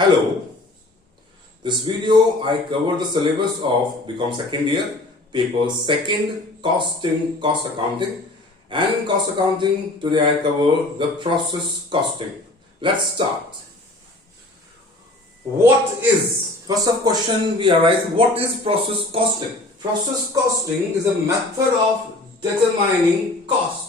Hello, this video I cover the syllabus of BCom second year, paper second, costing, cost accounting, and in cost accounting today I cover the process costing. Let's start. First of question we arise, what is process costing? Process costing is a method of determining cost.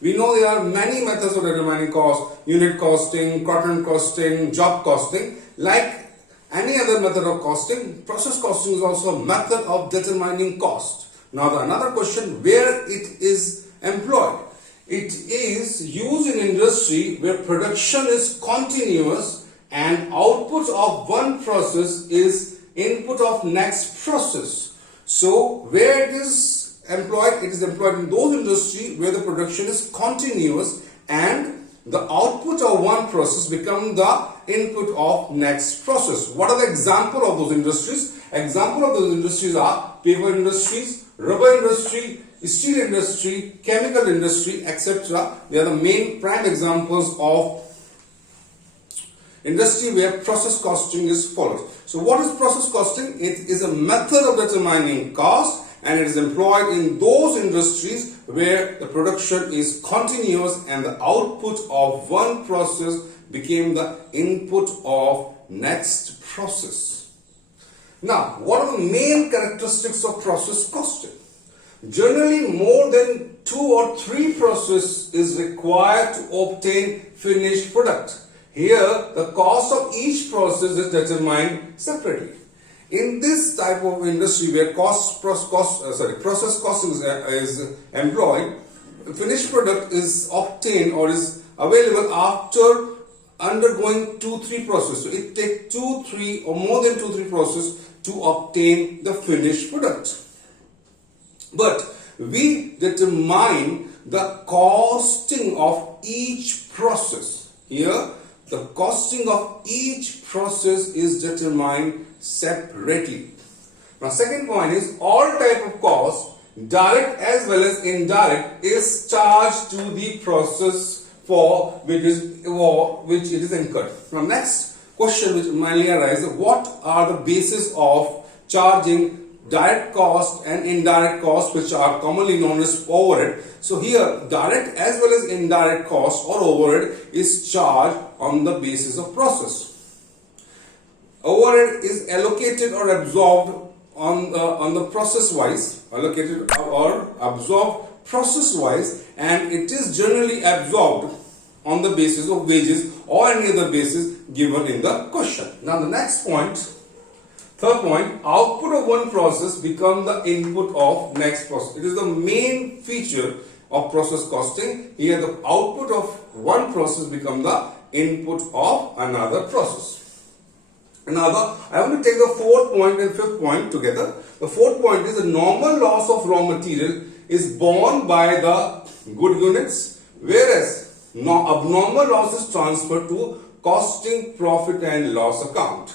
We know there are many methods of determining cost: unit costing, quadrant costing, job costing. Like any other method of costing, process costing is also a method of determining cost. Now another question, where it is employed? It is used in industry where production is continuous and output of one process is input of next process. So where it is employed in those industries where the production is continuous and the output of one process become the input of next process. What are the example of those industries? Example of those industries are paper industries, rubber industry, steel industry, chemical industry, etc. They are the main prime examples of industry where process costing is followed. So what is process costing? It is a method of determining cost, and it is employed in those industries where the production is continuous and the output of one process became the input of next process. Now, what are the main characteristics of process costing? Generally, more than 2 or 3 processes is required to obtain finished product. Here, the cost of each process is determined separately. In this type of industry where process costing is employed, finished product is obtained or is available after undergoing 2-3 processes. So it takes 2-3 or more than 2-3 processes to obtain the finished product. But we determine the costing of each process. Here, the costing of each process is determined separately. Now, second point is all type of cost, direct as well as indirect, is charged to the process for which it is incurred. Now, next question which mainly arises: what are the basis of charging direct cost and indirect cost, which are commonly known as overhead? So here, direct as well as indirect cost or overhead is charged on the basis of process. Overhead is allocated or absorbed on the process wise, allocated or absorbed process wise, and it is generally absorbed on the basis of wages or any other basis given in the question. Now the next point, third point, output of one process become the input of next process. It is the main feature of process costing. Here the output of one process become the input of another process. Now, I want to take the fourth point and fifth point together. The fourth point is the normal loss of raw material is borne by the good units, whereas abnormal loss is transferred to costing, profit and loss account.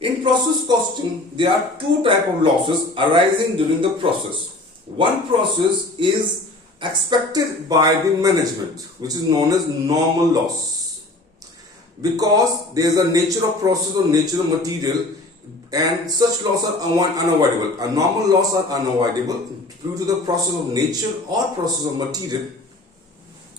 In process costing, there are 2 types of losses arising during the process. One process is expected by the management, which is known as normal loss. Because there is a nature of process or nature of material, and such loss are unavoidable. A normal loss are unavoidable due to the process of nature or process of material.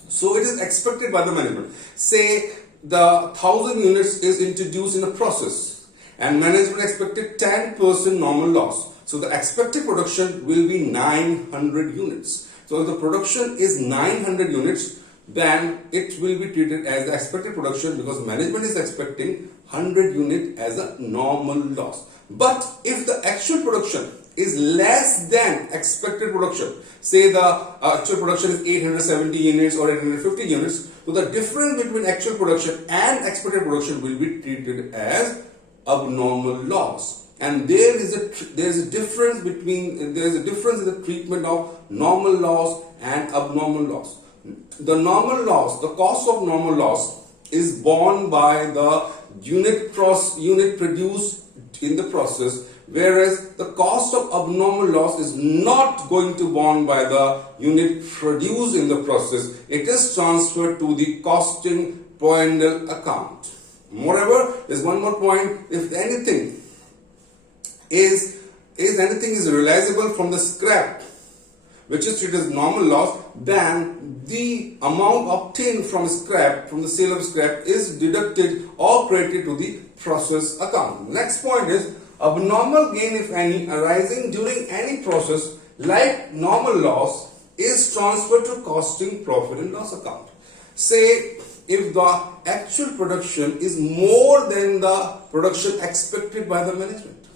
So it is expected by the management. Say the 1000 units is introduced in a process and management expected 10% normal loss. So the expected production will be 900 units. So if the production is 900 units, then it will be treated as the expected production because management is expecting 100 unit as a normal loss. But if the actual production is less than expected production, say the actual production is 870 units or 850 units, so the difference between actual production and expected production will be treated as abnormal loss. And there is a difference in the treatment of normal loss and abnormal loss. The normal loss, the cost of normal loss is borne by the unit produced in the process, whereas the cost of abnormal loss is not going to borne by the unit produced in the process. It is transferred to the costing P&L account. Moreover, is one more point. If anything is realizable from the scrap, which is treated as normal loss, then the amount obtained from scrap, from the sale of scrap, is deducted or credited to the process account. Next point is abnormal gain, if any, arising during any process like normal loss is transferred to costing profit and loss account. Say if the actual production is more than the production expected by the management,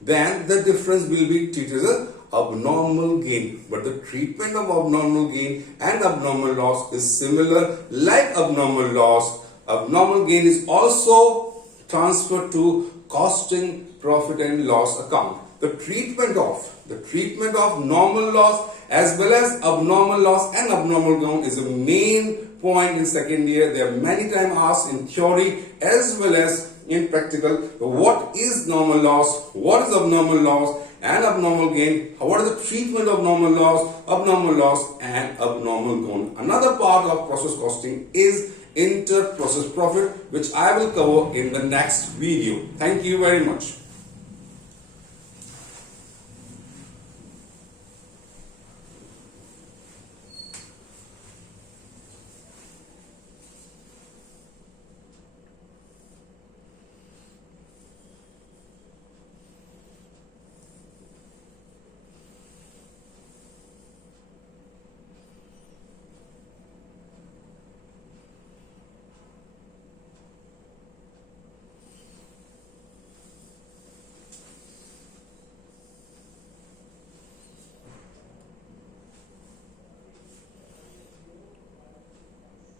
then the difference will be treated as abnormal gain. But the treatment of abnormal gain and abnormal loss is similar. Like abnormal loss, abnormal gain is also transferred to costing profit and loss account. The treatment of normal loss as well as abnormal loss and abnormal gain is a main point in second year. They are many times asked in theory as well as in practical. What is normal loss? What is abnormal loss and abnormal gain? What is the treatment of normal loss and abnormal gain? Another part of process costing is inter-process profit, which I will cover in the next video. Thank you very much.